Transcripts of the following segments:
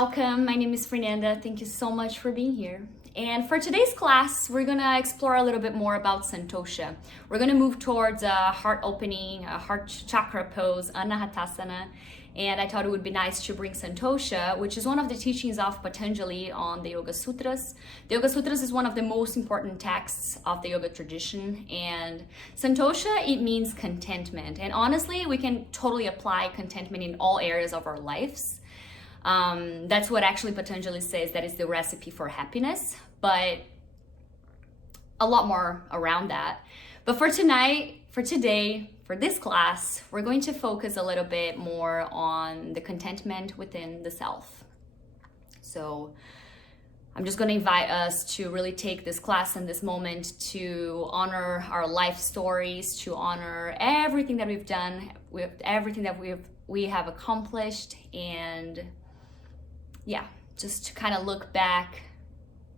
welcome. My name is Fernanda. Thank you so much for being here. And for today's class, we're gonna explore a little bit more about Santosha. We're gonna move towards a heart opening, a heart chakra pose, Anahatasana. And I thought it would be nice to bring Santosha, which is one of the teachings of Patanjali on the Yoga Sutras. The Yoga Sutras is one of the most important texts of the yoga tradition. And Santosha, it means contentment. And honestly, we can totally apply contentment in all areas of our lives. That's what actually Patanjali says that is the recipe for happiness, but a lot more around that. But for tonight, for today, for this class, we're going to focus a little bit more on the contentment within the self. So I'm just going to invite us to really take this class and this moment to honor our life stories, to honor everything that we've done, with everything that we have accomplished, and yeah, just to kind of look back,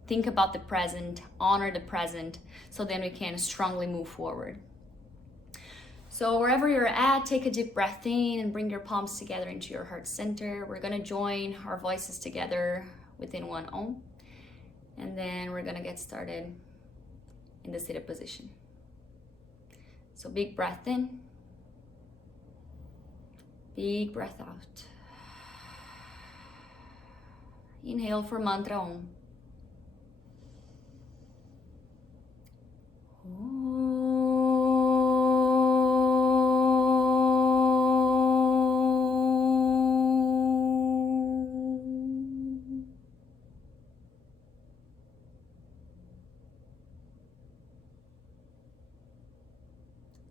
think about the present, honor the present, so then we can strongly move forward. So wherever you're at, take a deep breath in and bring your palms together into your heart center. We're gonna join our voices together within one Om, and then we're gonna get started in the seated position. So big breath in, big breath out. Inhale for mantra Om.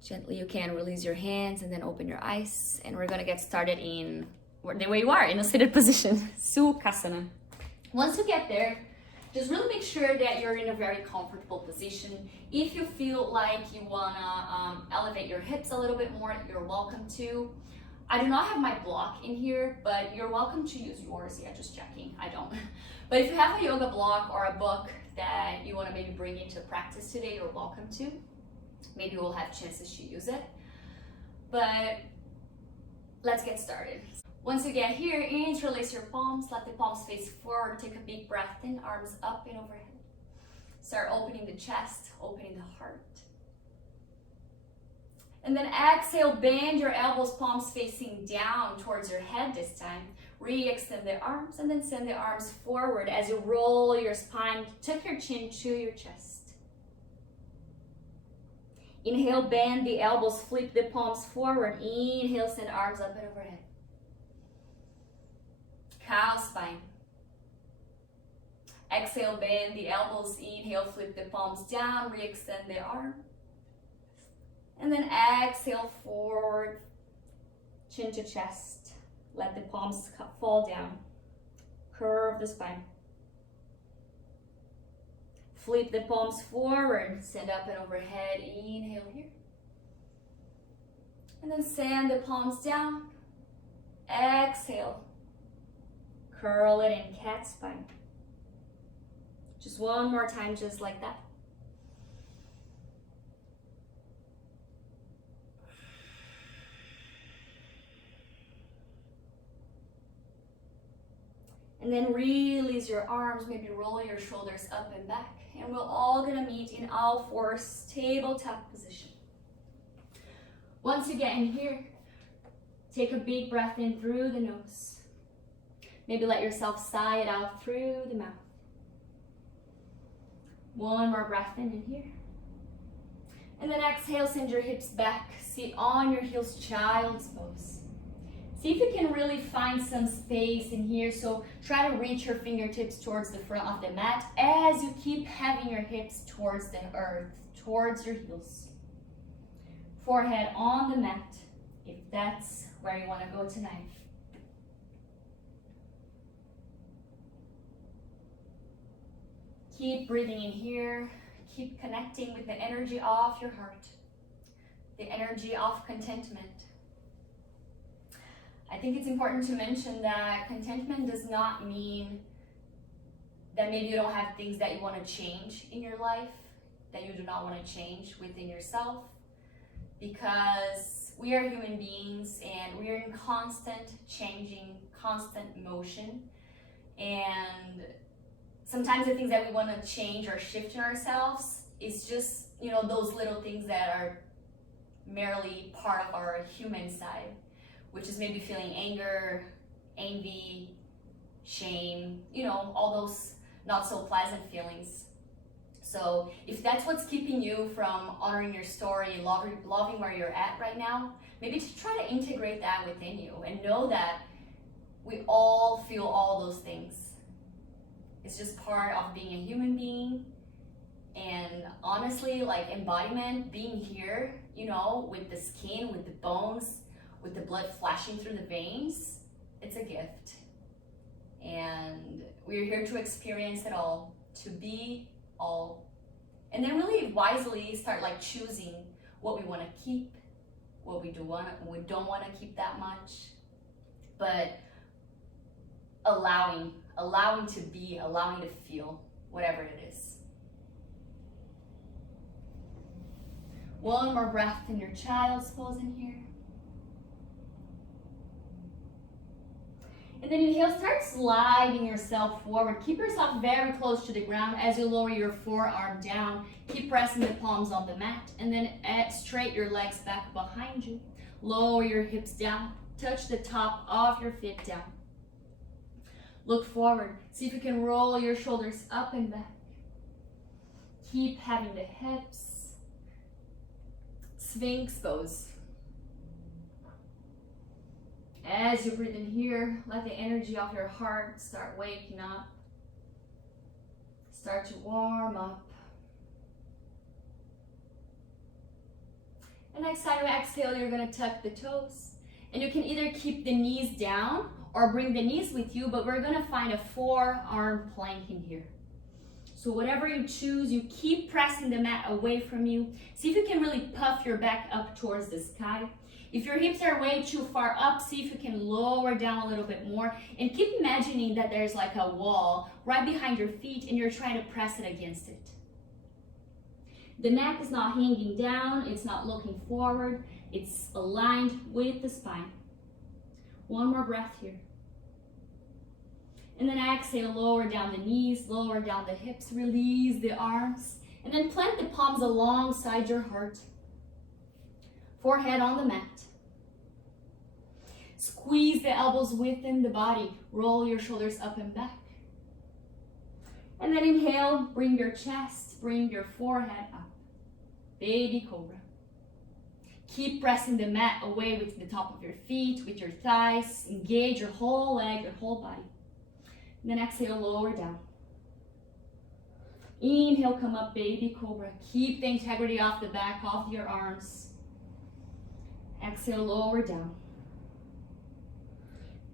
Gently you can release your hands and then open your eyes, and we're gonna get started in the way you are, in a seated position, Sukhasana. Once you get there, just really make sure that you're in a very comfortable position. If you feel like you wanna elevate your hips a little bit more, you're welcome to. I do not have my block in here, but you're welcome to use yours. Yeah, just checking, I don't. But if you have a yoga block or a book that you wanna maybe bring into practice today, you're welcome to. Maybe we'll have chances to use it. But let's get started. Once you get here, interlace your palms, let the palms face forward, take a big breath in, arms up and overhead. Start opening the chest, opening the heart. And then exhale, bend your elbows, palms facing down towards your head this time. Re-extend the arms and then send the arms forward as you roll your spine, tuck your chin to your chest. Inhale, bend the elbows, flip the palms forward. Inhale, send arms up and overhead. Cow spine. Exhale, bend the elbows. Inhale, flip the palms down, re-extend the arm. And then exhale, forward, chin to chest. Let the palms fall down. Curve the spine. Flip the palms forward, send up and overhead. Inhale here. And then send the palms down. Exhale. Curl it in cat spine. Just one more time, just like that. And then release your arms, maybe roll your shoulders up and back. And we're all gonna meet in all fours, tabletop position. Once you get in here, take a big breath in through the nose. Maybe let yourself sigh it out through the mouth. One more breath in here. And then exhale, send your hips back. Sit on your heels, child's pose. See if you can really find some space in here. So try to reach your fingertips towards the front of the mat as you keep having your hips towards the earth, towards your heels. Forehead on the mat, if that's where you want to go tonight. Keep breathing in here. Keep connecting with the energy of your heart, the energy of contentment. I think it's important to mention that contentment does not mean that maybe you don't have things that you want to change in your life, that you do not want to change within yourself, because we are human beings and we are in constant changing, constant motion. And sometimes the things that we want to change or shift in ourselves is just, those little things that are merely part of our human side, which is maybe feeling anger, envy, shame, all those not so pleasant feelings. So if that's what's keeping you from honoring your story, loving where you're at right now, maybe to try to integrate that within you and know that we all feel all those things. It's just part of being a human being. And honestly, like embodiment, being here, with the skin, with the bones, with the blood flashing through the veins, it's a gift. And we're here to experience it all, to be all. And then really wisely start like choosing what we want to keep, what we don't want to keep that much. But allowing to be, allowing to feel, whatever it is. One more breath in your child's pose in here. And then inhale, start sliding yourself forward. Keep yourself very close to the ground as you lower your forearm down. Keep pressing the palms on the mat. And then straight your legs back behind you. Lower your hips down. Touch the top of your feet down. Look forward. See if you can roll your shoulders up and back. Keep having the hips. Sphinx pose. As you breathe in here, let the energy of your heart start waking up. Start to warm up. And next time you exhale, you're going to tuck the toes. And you can either keep the knees down or bring the knees with you, but we're going to find a forearm plank in here. So whatever you choose, you keep pressing the mat away from you. See if you can really puff your back up towards the sky. If your hips are way too far up, see if you can lower down a little bit more. And keep imagining that there's like a wall right behind your feet and you're trying to press it against it. The neck is not hanging down, it's not looking forward, it's aligned with the spine. One more breath here. And then exhale, lower down the knees, lower down the hips, release the arms, and then plant the palms alongside your heart. Forehead on the mat. Squeeze the elbows within the body. Roll your shoulders up and back. And then inhale, bring your chest, bring your forehead up. Baby cobra. Keep pressing the mat away with the top of your feet, with your thighs. Engage your whole leg, your whole body. And then exhale, lower down. Inhale, come up, baby cobra. Keep the integrity of the back of your arms. Exhale, lower down.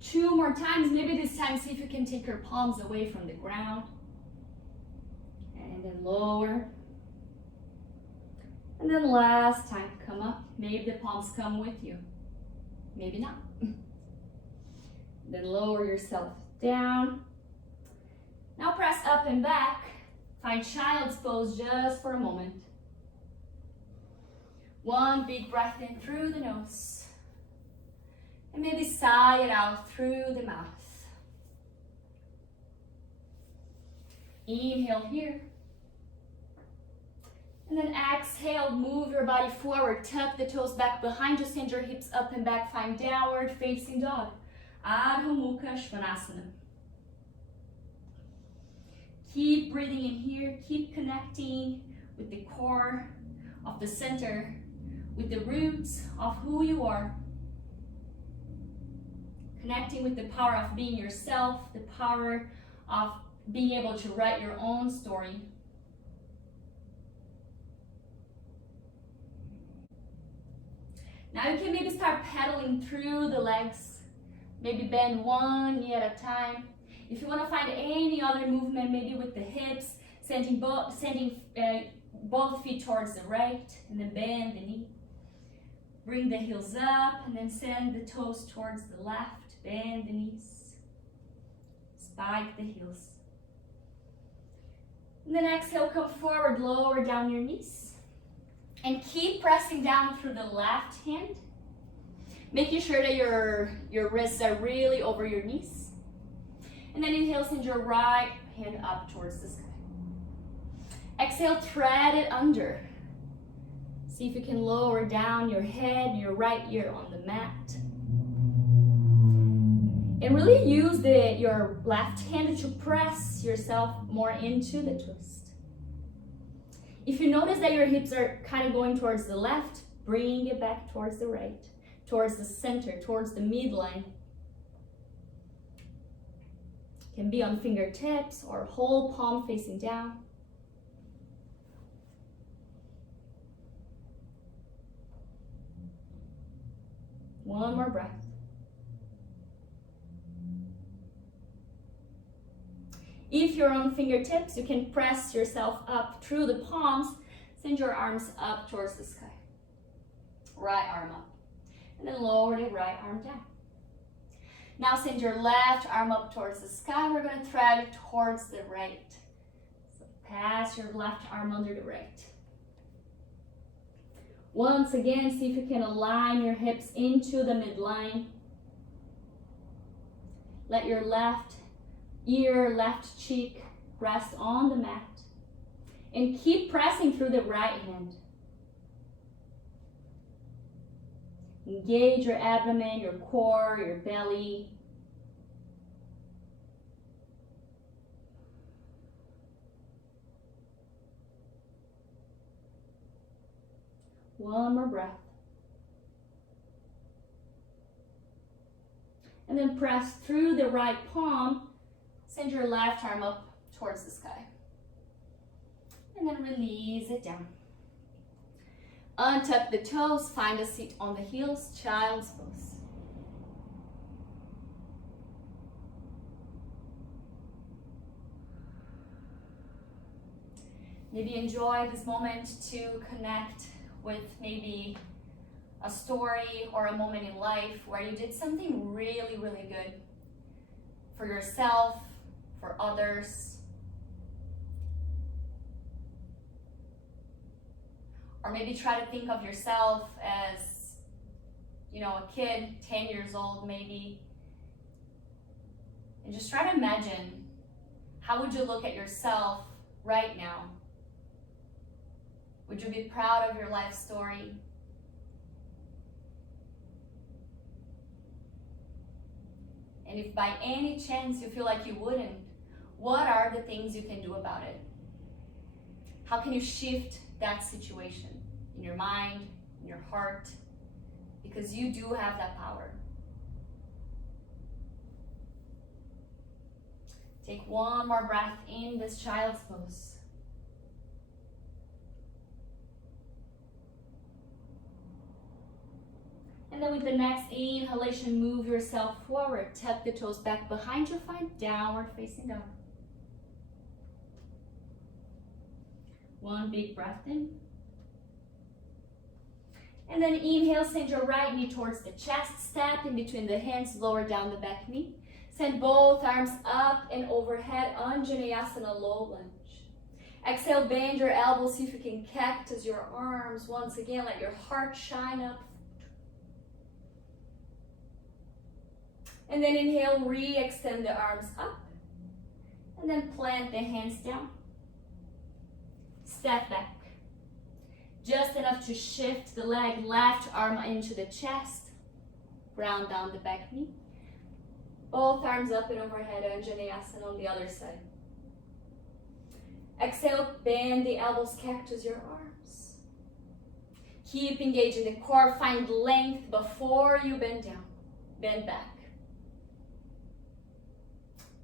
2 more times. Maybe this time, see if you can take your palms away from the ground. And then lower. And then last time, come up. Maybe the palms come with you. Maybe not. Then lower yourself down. Now press up and back. Find child's pose just for a moment. One big breath in through the nose. And maybe sigh it out through the mouth. Inhale here. And then exhale, move your body forward. Tuck the toes back behind you. Send your hips up and back. Find downward facing dog. Adho Mukha Svanasana. Keep breathing in here. Keep connecting with the core of the center, with the roots of who you are. Connecting with the power of being yourself, the power of being able to write your own story. Now you can maybe start pedaling through the legs. Maybe bend one knee at a time. If you want to find any other movement, maybe with the hips, sending both feet towards the right, and then bend the knee. Bring the heels up, and then send the toes towards the left. Bend the knees. Spike the heels. And then exhale, come forward, lower down your knees. And keep pressing down through the left hand. Making sure that your wrists are really over your knees. And then inhale, send your right hand up towards the sky. Exhale, thread it under. See if you can lower down your head, your right ear on the mat. And really use your left hand to press yourself more into the twist. If you notice that your hips are kind of going towards the left, bring it back towards the right, towards the center, towards the midline. Can be on fingertips or whole palm facing down. One more breath. If you're on fingertips, you can press yourself up through the palms. Send your arms up towards the sky. Right arm up. And then lower the right arm down. Now send your left arm up towards the sky. We're going to thread towards the right. So pass your left arm under the right. Once again, see if you can align your hips into the midline. Let your left ear, left cheek rest on the mat. And keep pressing through the right hand. Engage your abdomen, your core, your belly. One more breath. And then press through the right palm. Send your left arm up towards the sky. And then release it down. Untuck the toes, find a seat on the heels, child's pose. Maybe enjoy this moment to connect with maybe a story or a moment in life where you did something really, really good for yourself, for others. Or maybe try to think of yourself as, a kid, 10 years old maybe. And just try to imagine, how would you look at yourself right now? Would you be proud of your life story? And if by any chance you feel like you wouldn't, what are the things you can do about it? How can you shift that situation in your mind, in your heart? Because you do have that power. Take one more breath in this child's pose. And then with the next inhalation, move yourself forward. Tuck the toes back behind you. Find downward facing dog. One big breath in. And then inhale, send your right knee towards the chest. Step in between the hands, lower down the back knee. Send both arms up and overhead, Anjaneyasana, low lunge. Exhale, bend your elbows, see if you can cactus your arms. Once again, let your heart shine up. And then inhale, re-extend the arms up. And then plant the hands down. Step back. Just enough to shift the leg, left arm into the chest. Ground down the back knee. Both arms up and overhead, Anjaneyasana on the other side. Exhale, bend the elbows, cactus your arms. Keep engaging the core, find length before you bend down. Bend back.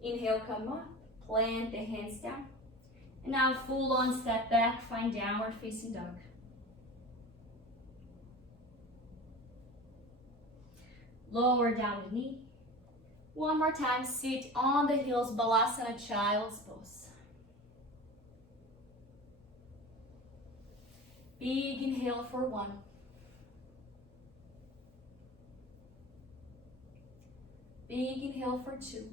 Inhale, come up, plant the hands down. And now full on step back, find downward facing dog. Lower down the knee. One more time, sit on the heels, Balasana, child's pose. Big inhale for 1. Big inhale for 2.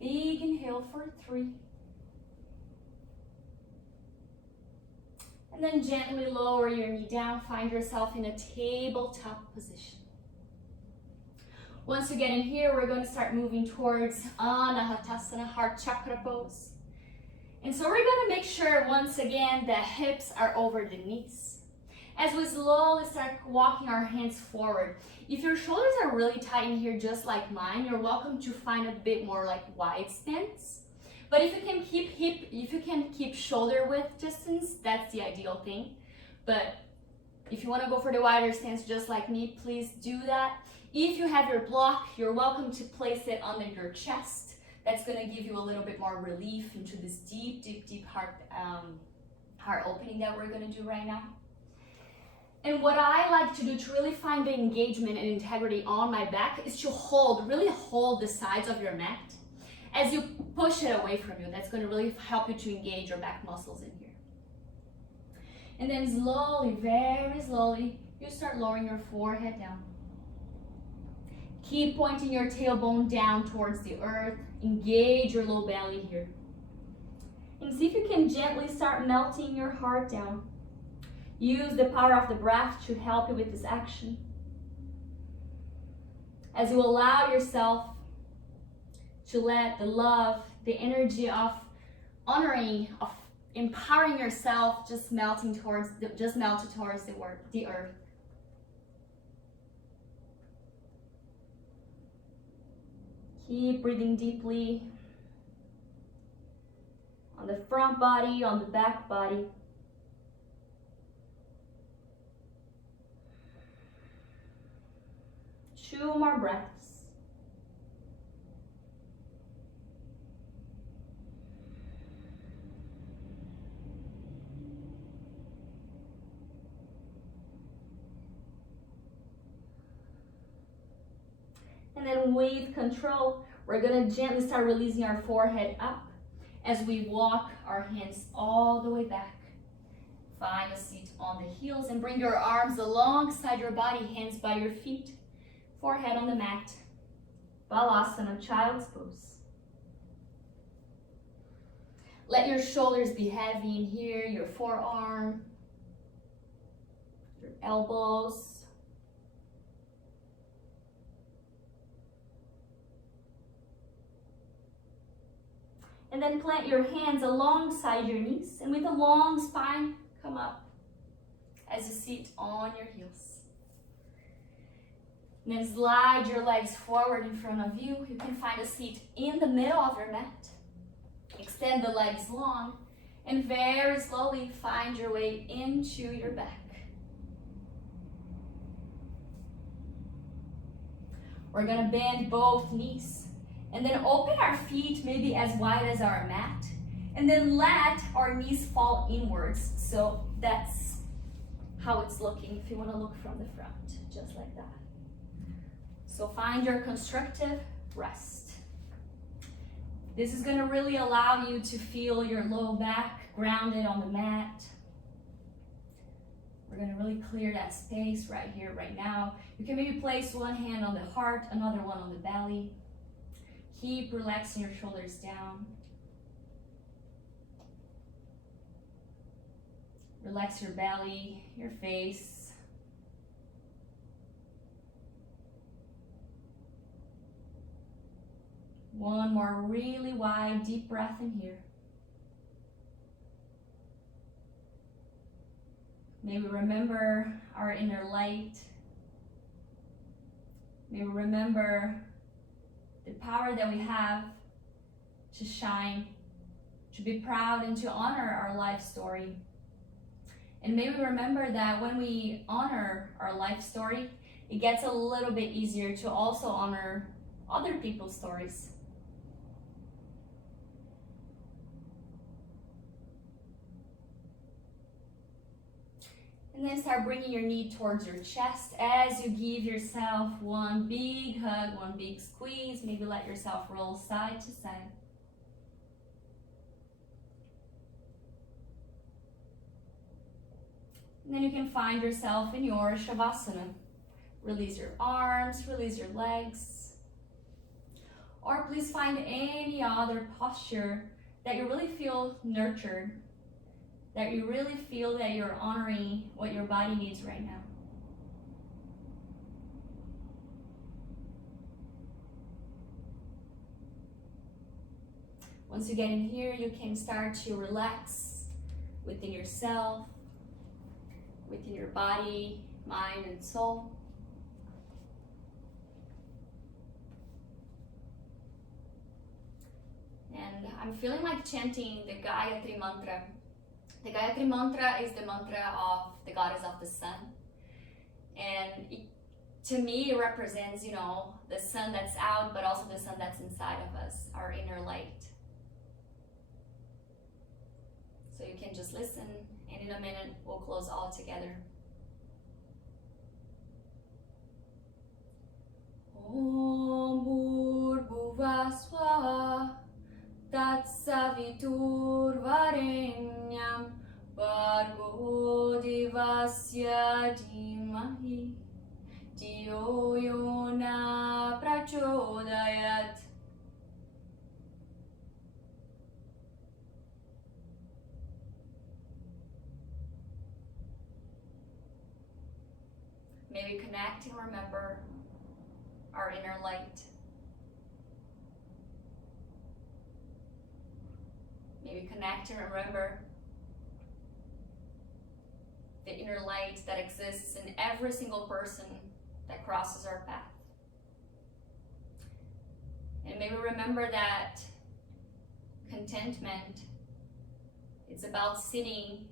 Big inhale for 3. And then gently lower your knee down. Find yourself in a tabletop position. Once you get in here, we're going to start moving towards Anahatasana, Heart Chakra pose. And so we're going to make sure, once again, the hips are over the knees. As we slowly start walking our hands forward. If your shoulders are really tight in here, just like mine, you're welcome to find a bit more like wide stance. But if you can keep shoulder width distance, that's the ideal thing. But if you want to go for the wider stance, just like me, please do that. If you have your block, you're welcome to place it under your chest. That's going to give you a little bit more relief into this deep heart opening that we're going to do right now. And what I like to do to really find the engagement and integrity on my back is to really hold the sides of your mat as you push it away from you. That's going to really help you to engage your back muscles in here. And then slowly, very slowly, you start lowering your forehead down. Keep pointing your tailbone down towards the earth. Engage your low belly here. And see if you can gently start melting your heart down. Use the power of the breath to help you with this action. As you allow yourself to let the love, the energy of honoring, of empowering yourself just melt towards the earth. Keep breathing deeply on the front body, on the back body. Two more breaths. And then with control, we're going to gently start releasing our forehead up as we walk our hands all the way back. Find a seat on the heels and bring your arms alongside your body, hands by your feet. Forehead on the mat. Balasana, child's pose. Let your shoulders be heavy in here, your forearm, your elbows. And then plant your hands alongside your knees, and with a long spine, come up as you sit on your heels. And then slide your legs forward in front of you. You can find a seat in the middle of your mat. Extend the legs long and very slowly find your way into your back. We're going to bend both knees and then open our feet maybe as wide as our mat. And then let our knees fall inwards. So that's how it's looking if you want to look from the front, just like that. So find your constructive rest. This is going to really allow you to feel your low back grounded on the mat. We're going to really clear that space right here, right now. You can maybe place one hand on the heart, another one on the belly. Keep relaxing your shoulders down. Relax your belly, your face. One more really wide, deep breath in here. Maybe remember our inner light. Maybe remember the power that we have to shine, to be proud and to honor our life story. And maybe remember that when we honor our life story, it gets a little bit easier to also honor other people's stories. And then start bringing your knee towards your chest as you give yourself one big hug, one big squeeze. Maybe let yourself roll side to side. And then you can find yourself in your Shavasana. Release your arms, release your legs. Or please find any other posture that you really feel nurtured, that you really feel that you're honoring what your body needs right now. Once you get in here, you can start to relax within yourself, within your body, mind, and soul. And I'm feeling like chanting the Gayatri mantra. The Gayatri mantra is the mantra of the goddess of the sun. And to me, it represents, the sun that's out, but also the sun that's inside of us, our inner light. So you can just listen, and in a minute, we'll close all together. Om Bhurбhuvah Swaha Tat Savitur Varenyam Bhargo Devasya Dhimahi Dhiyo Yona Prachodayat. May we connect and remember our inner light. May we connect and remember the inner light that exists in every single person that crosses our path. And may we remember that contentment, it's about sitting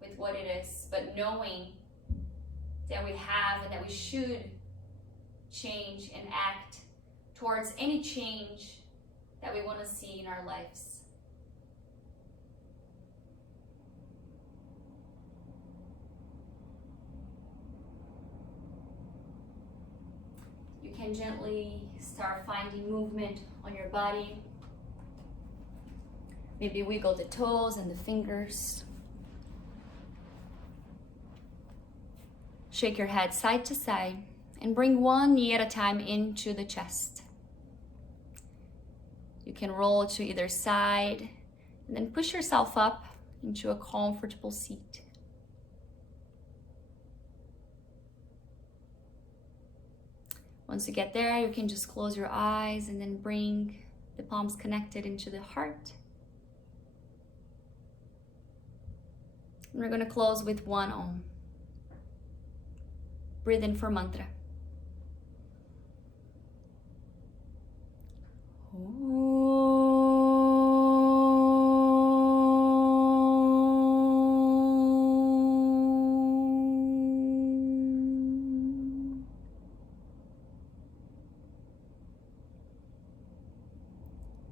with what it is, but knowing that we have and that we should change and act towards any change that we want to see in our lives. You can gently start finding movement on your body. Maybe wiggle the toes and the fingers. Shake your head side to side and bring one knee at a time into the chest. You can roll to either side and then push yourself up into a comfortable seat. Once you get there, you can just close your eyes and then bring the palms connected into the heart. And we're going to close with one Om. Breathe in for mantra.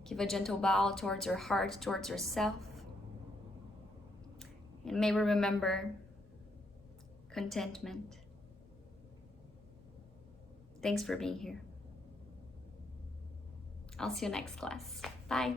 Give a gentle bow towards your heart, towards yourself. And may we remember contentment. Thanks for being here. I'll see you next class. Bye.